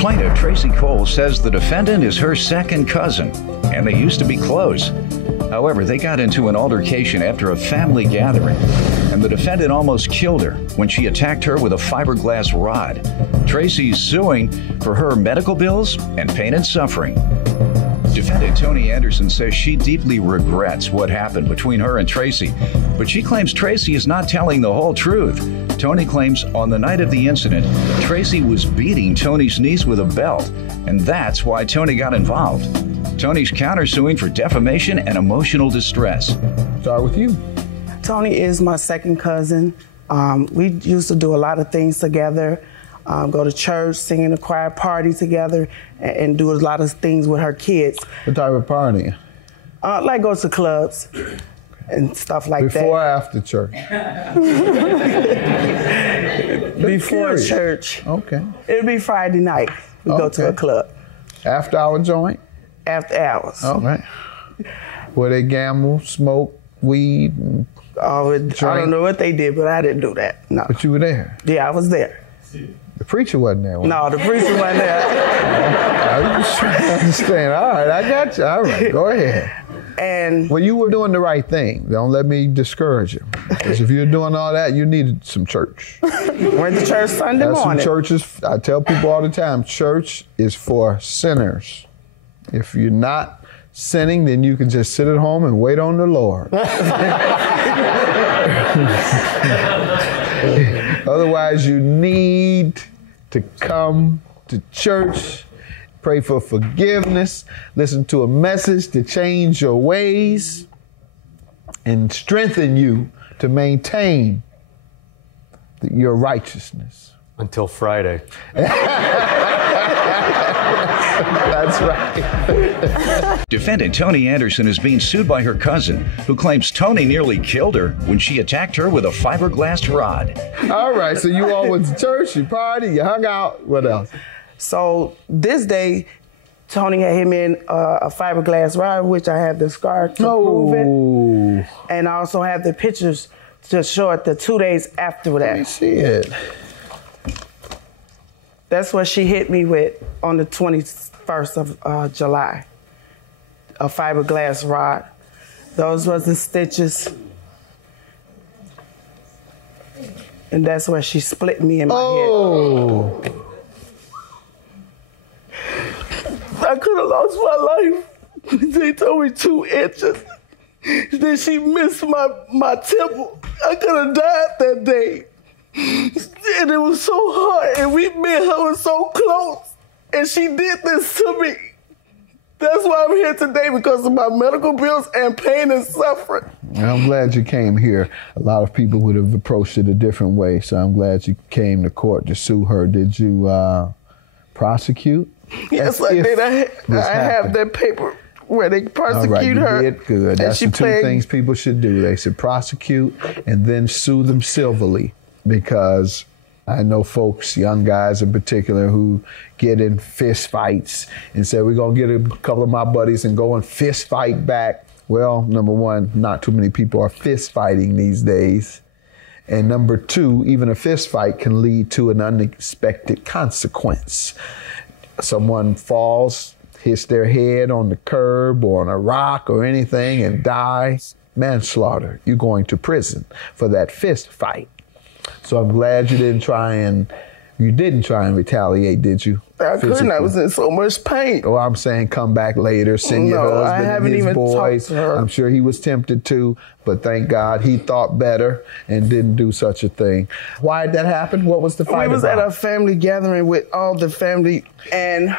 Plaintiff Tracy Cole says the defendant is her second cousin, and they used to be close. However, they got into an altercation after a family gathering, and the defendant almost killed her when she attacked her with a fiberglass rod. Tracy's suing for her medical bills and pain and suffering. Defendant Toni Anderson says she deeply regrets what happened between her and Tracy, but she claims Tracy is not telling the whole truth. Toni claims on the night of the incident, Tracy was beating Toni's niece with a belt, and that's why Toni got involved. Toni's countersuing for defamation and emotional distress. Start with you. Toni is my second cousin. We used to do a lot of things together, go to church, sing in the choir, party together, and do a lot of things with her kids. What type of party? Like go to clubs and stuff like that. Before or after church? Before church. Okay. It'll be Friday night. We go to a club. After hour joint? After hours. All right. Where they gamble, smoke, weed, and I don't know what they did, but I didn't do that. No. But you were there? Yeah, I was there. The preacher wasn't there? No, the preacher wasn't there. I was just trying to understand. All right, I got you. All right, go ahead. And well, you were doing the right thing. Don't let me discourage you. Because if you're doing all that, you needed some church. Went to church Sunday morning. Some churches, I tell people all the time, church is for sinners. If you're not sinning, then you can just sit at home and wait on the Lord. Otherwise, you need to come to church, pray for forgiveness, listen to a message to change your ways, and strengthen you to maintain your righteousness. Until Friday. That's right. Defendant Toni Anderson is being sued by her cousin, who claims Toni nearly killed her when she attacked her with a fiberglass rod. All right, so you all went to church, you partied, you hung out. What else? So this day, Toni had hit me in a fiberglass rod, which I have the scar to prove it. And I also have the pictures to show it the 2 days after that. Let me see it. That's what she hit me with on the 21st of July, a fiberglass rod. Those was the stitches. And that's where she split me in my head. I could have lost my life. They told me 2 inches. Then she missed my temple. I could have died that day. And it was so hard, and me and her were so close, and she did this to me. That's why I'm here today, because of my medical bills and pain and suffering. I'm glad you came here. A lot of people would have approached it a different way, so I'm glad you came to court to sue her. Did you prosecute? Yes, I did. I have that paper where they prosecute her. You did good. That's the 2 things people should do. They should prosecute and then sue them civilly. Because I know folks, young guys in particular, who get in fist fights and say, we're going to get a couple of my buddies and go and fist fight back. Well, number one, not too many people are fist fighting these days. And number 2, even a fist fight can lead to an unexpected consequence. Someone falls, hits their head on the curb or on a rock or anything and dies. Manslaughter. You're going to prison for that fist fight. So I'm glad you didn't try and retaliate, did you? I couldn't. I was in so much pain. Well, I'm saying come back later, send your husband and his boys. Talked to her. I'm sure he was tempted to, but thank God he thought better and didn't do such a thing. Why did that happen? What was the fight We was about? at a family gathering with all the family, and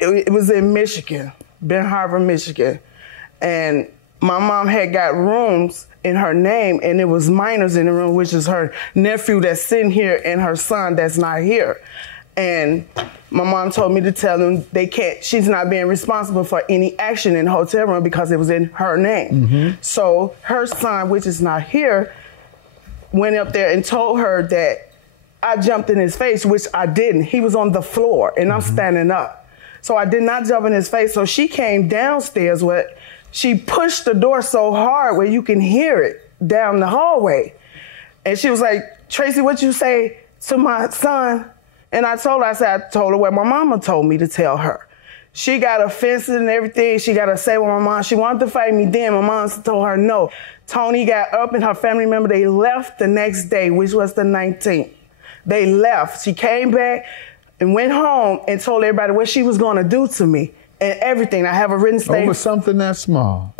it was in Michigan, Ben Harbor, Michigan. And my mom had got rooms in her name, and it was minors in the room, which is her nephew that's sitting here and her son that's not here. And my mom told me to tell them she's not being responsible for any action in the hotel room because it was in her name. So her son, which is not here, went up there and told her that I jumped in his face, which I didn't. He was on the floor and I'm standing up. So I did not jump in his face. So she came downstairs she pushed the door so hard where you can hear it down the hallway. And she was like, Tracy, what you say to my son? And I told her what my mama told me to tell her. She got offensive and everything. She got to say with my mom. She wanted to fight me then. My mom told her no. Tony got up and her family member, they left the next day, which was the 19th. They left. She came back and went home and told everybody what she was going to do to me and everything. I have a written statement. Over something that small.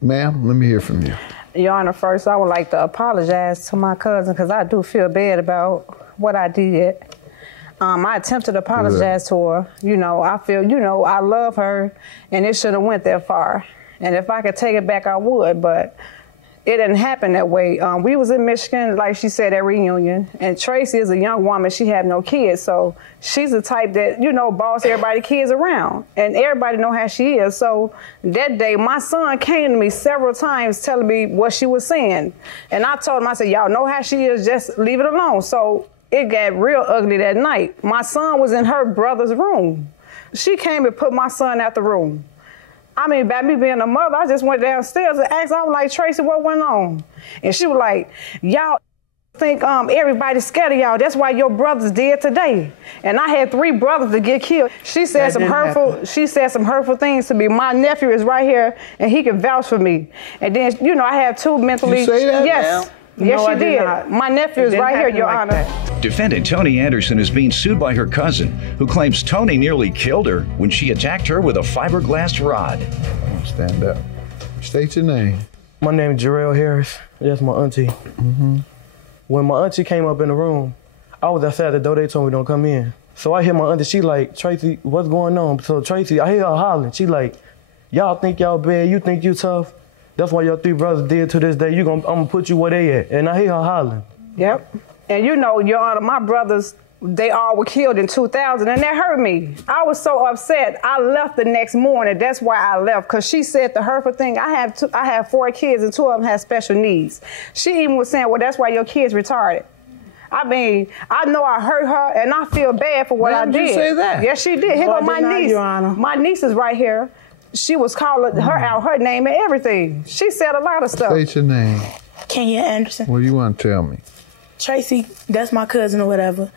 Ma'am, let me hear from you. Your Honor, first, I would like to apologize to my cousin because I do feel bad about what I did. I attempted to apologize to her. You know, I feel, you know, I love her, and it shouldn't have went that far. And if I could take it back, I would, but it didn't happen that way. We was in Michigan, like she said, at reunion, and Tracy is a young woman. She had no kids, so she's the type that, you know, boss everybody's kids around, and everybody know how she is. So that day, my son came to me several times telling me what she was saying, and I told him, I said, y'all know how she is, just leave it alone. So it got real ugly that night. My son was in her brother's room. She came and put my son out the room. I mean, by me being a mother, I just went downstairs and asked, I was like, Tracy, what went on? And she was like, y'all think everybody's scared of y'all. That's why your brother's dead today. And I had 3 brothers to get killed. She said some hurtful things to me. My nephew is right here, and he can vouch for me. And then, you know, I have 2 mentally. You say that? Yes. Now? Yes, No, she I did did. not. My nephew is right here, Your Honor. Defendant Tony Anderson is being sued by her cousin, who claims Tony nearly killed her when she attacked her with a fiberglass rod. Stand up. State your name. My name is Jarrell Harris. That's my auntie. When my auntie came up in the room, I was outside the door. They told me don't come in. So I hear my auntie. She like, Tracy, what's going on? So Tracy, I hear her hollering. She like, y'all think y'all bad? You think you tough? That's why your 3 brothers did to this day. I'm gonna put you where they at. And I hear her hollering. Yep. And you know, Your Honor, my brothers, they all were killed in 2000, and that hurt me. I was so upset. I left the next morning. That's why I left, because she said the hurtful thing. I have 4 kids, and 2 of them have special needs. She even was saying, well, that's why your kid's retarded. I mean, I know I hurt her, and I feel bad for what I did. Did you say that? Yes, she did. Here go my niece. Your Honor. My niece is right here. She was calling her out, her name and everything. She said a lot of stuff. State your name. Kenya Anderson. What do you want to tell me? Tracy, that's my cousin or whatever.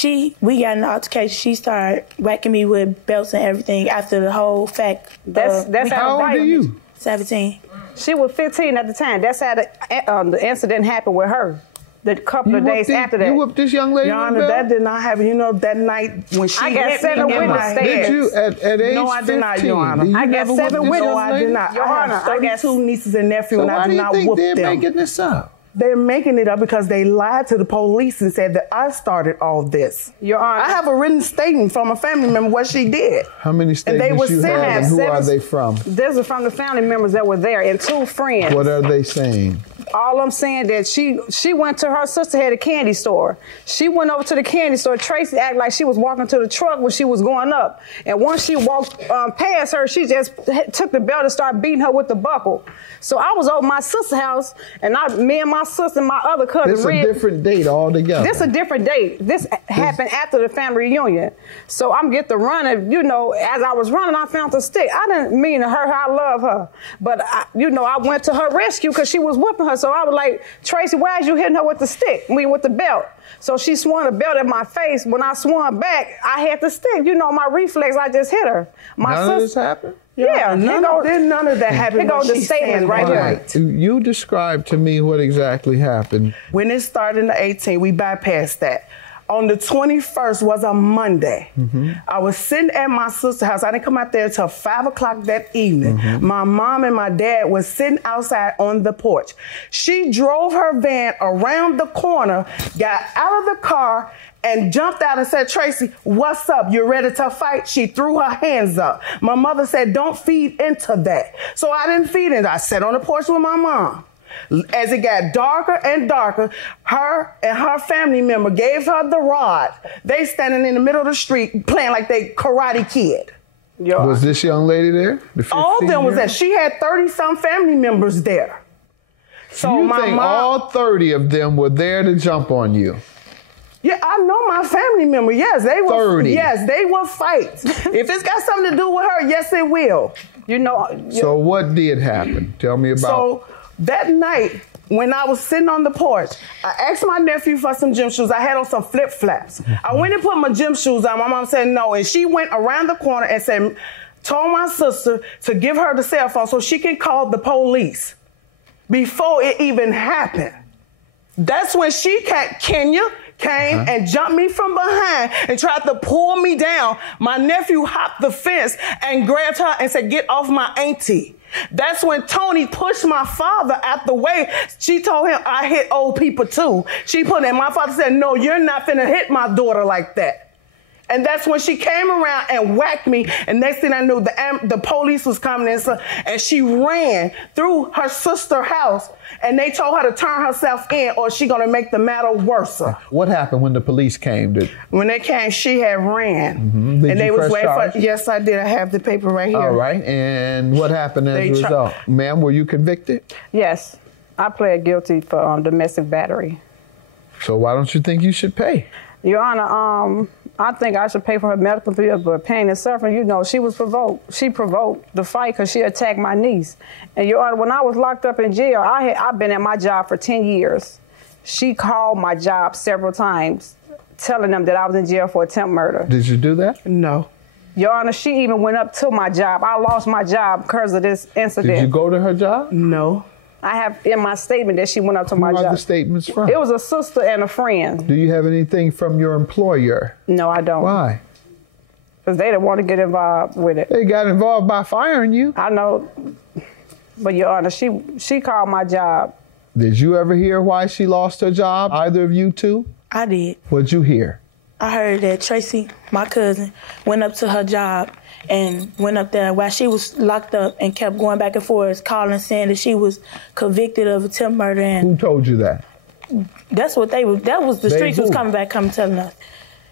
We got an altercation. She started whacking me with belts and everything after the whole fact. That's how old are you? 17. She was 15 at the time. That's how the incident happened with her. The couple of days after that. You whooped this young lady? Your Honor, that did not happen. You know, that night when she I got hit 7 me in witness my stands. head. Did you at age No, I did not, Your 15? Honor. You I got never 7 whooped this witnesses. young No, I lady? did not. Your I Honor, have 32 nieces and nephews, So and I why did do not you whoop think they're them. making this up? They're making it up because they lied to the police and said that I started all this. Your Honor. I have a written statement from a family member what she did. How many statements you have, and who are they from? These are from the family members that were there and 2 friends. What are they saying? All I'm saying that she went to her sister had a candy store. She went over to the candy store. Tracy acted like she was walking to the truck when she was going up. And once she walked past her, she just took the belt and started beating her with the buckle. So I was over my sister's house, and me and my sister and my other cousin. This is a different date altogether. This is a different date. This happened after the family reunion. So I'm get the running. You know, as I was running, I found the stick. I didn't mean to hurt her. I love her. But, I went to her rescue because she was whipping her. So I was like, Tracy, why is you hitting her with the stick? With the belt. So she swung the belt at my face. When I swung back, I had the stick. You know, my reflex, I just hit her. None of this happened? Yeah. None of that happened. Here goes the statements right here. Right. You describe to me what exactly happened. When it started in the 18th, we bypassed that. On the 21st was a Monday. I was sitting at my sister's house. I didn't come out there until 5 o'clock that evening. My mom and my dad was sitting outside on the porch. She drove her van around the corner, got out of the car, and jumped out and said, Tracy, what's up? You ready to fight? She threw her hands up. My mother said, don't feed into that. So I didn't feed into it. I sat on the porch with my mom. As it got darker and darker, her and her family member gave her the rod. They standing in the middle of the street playing like they Karate Kid. Was this young lady there? All of them was there. She had 30-some family members there. So you my think mom, all 30 of them were there to jump on you? Yeah, I know my family member. Yes, they will. 30. Yes, they will fight. If it's got something to do with her, yes, it will. You know. So what did happen? Tell me about. So that night, when I was sitting on the porch, I asked my nephew for some gym shoes. I had on some flip-flops. I went and put my gym shoes on. My mom said no, and she went around the corner and told my sister to give her the cell phone so she can call the police before it even happened. That's when Kenya came and jumped me from behind and tried to pull me down. My nephew hopped the fence and grabbed her and said, "Get off my auntie." That's when Tony pushed my father out the way. She told him, "I hit old people too." She put in. My father said, "No, you're not finna hit my daughter like that." And that's when she came around and whacked me. And next thing I knew, the police was coming in, and she ran through her sister's house. And they told her to turn herself in, or she gonna make the matter worse. What happened when the police came? When they came, she had ran. Did and you they was press waiting charge? for. Yes, I did. I have the paper right here. All right. And what happened as a result? Ma'am, were you convicted? Yes, I pled guilty for domestic battery. So why don't you think you should pay? Your Honor, I think I should pay for her medical bills, but pain and suffering, you know, she was provoked. She provoked the fight because she attacked my niece. And Your Honor, when I was locked up in jail, I've been at my job for 10 years. She called my job several times, telling them that I was in jail for attempt murder. Did you do that? No. Your Honor, she even went up to my job. I lost my job because of this incident. Did you go to her job? No. I have in my statement that she went up to my job. Who are the statements from? It was a sister and a friend. Do you have anything from your employer? No, I don't. Why? Because they didn't want to get involved with it. They got involved by firing you. I know. But Your Honor, she called my job. Did you ever hear why she lost her job? Either of you two? I did. What'd you hear? I heard that Tracy, my cousin, went up to her job and went up there while she was locked up and kept going back and forth, calling, saying that she was convicted of attempt murder. And who told you that? That's what that was the streets was coming telling us.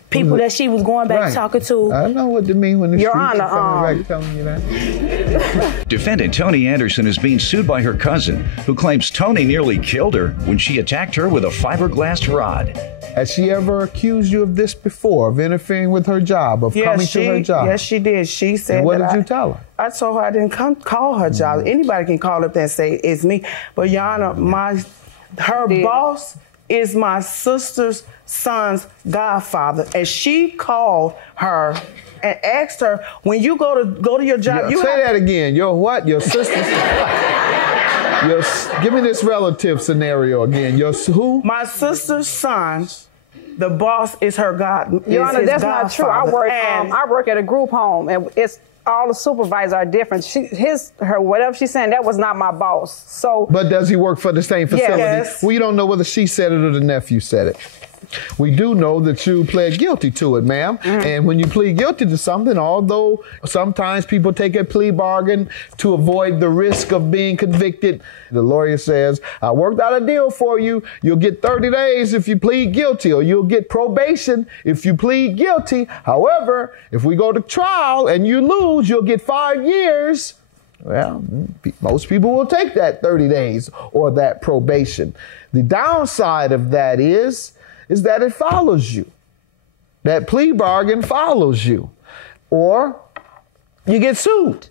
People that she was going back talking to. I know what to mean when the Your streets Honor, are coming back telling you that. Defendant Tony Anderson is being sued by her cousin, who claims Tony nearly killed her when she attacked her with a fiberglass rod. Has she ever accused you of this before, of interfering with her job, of coming to her job? Yes, she did. She said. And what did you tell her? I told her I didn't call her job. Anybody can call up there and say it's me. But Your Honor, her boss is my sister's son's godfather, and she called her and asked her, when you go to your job, you say that again. Your what? Your sister's. Give me this relative scenario again. Your who? My sister's son. The boss is her god. Your Honor, that's not true. I work at a group home, and it's all the supervisors are different. Whatever she's saying, that was not my boss. So. But does he work for the same facility? Yes. We don't know whether she said it or the nephew said it. We do know that you pled guilty to it, ma'am. And when you plead guilty to something, although sometimes people take a plea bargain to avoid the risk of being convicted, the lawyer says, I worked out a deal for you. You'll get 30 days if you plead guilty, or you'll get probation if you plead guilty. However, if we go to trial and you lose, you'll get 5 years. Well, most people will take that 30 days or that probation. The downside of that is that it follows you. That plea bargain follows you. Or you get sued.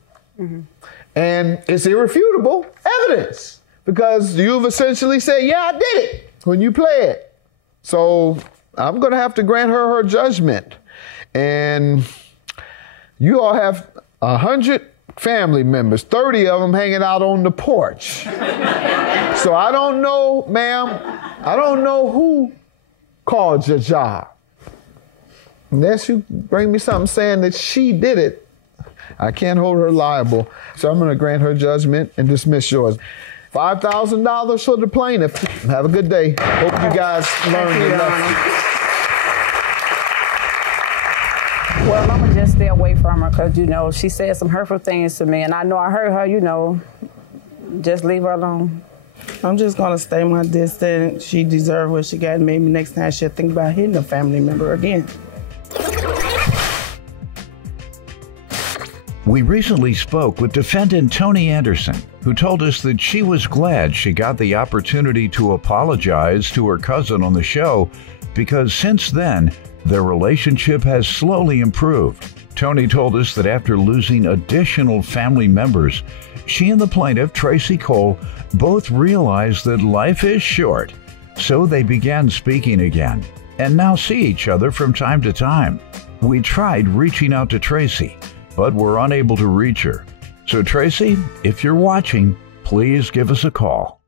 And it's irrefutable evidence because you've essentially said, yeah, I did it when you pled. So I'm going to have to grant her judgment. And you all have 100 family members, 30 of them hanging out on the porch. So I don't know, ma'am, I don't know who called your job. Unless you bring me something saying that she did it, I can't hold her liable. So I'm going to grant her judgment and dismiss yours. $5,000 for the plaintiff. Have a good day. Hope you guys learned your lesson. Well, I'm going to just stay away from her because, you know, she said some hurtful things to me. And I know I hurt her, you know, just leave her alone. I'm just going to stay my distance. She deserved what she got. Maybe next time she'll think about hitting a family member again. We recently spoke with defendant Tony Anderson, who told us that she was glad she got the opportunity to apologize to her cousin on the show because since then, their relationship has slowly improved. Tony told us that after losing additional family members, she and the plaintiff, Tracy Cole, both realized that life is short. So they began speaking again and now see each other from time to time. We tried reaching out to Tracy, but were unable to reach her. So Tracy, if you're watching, please give us a call.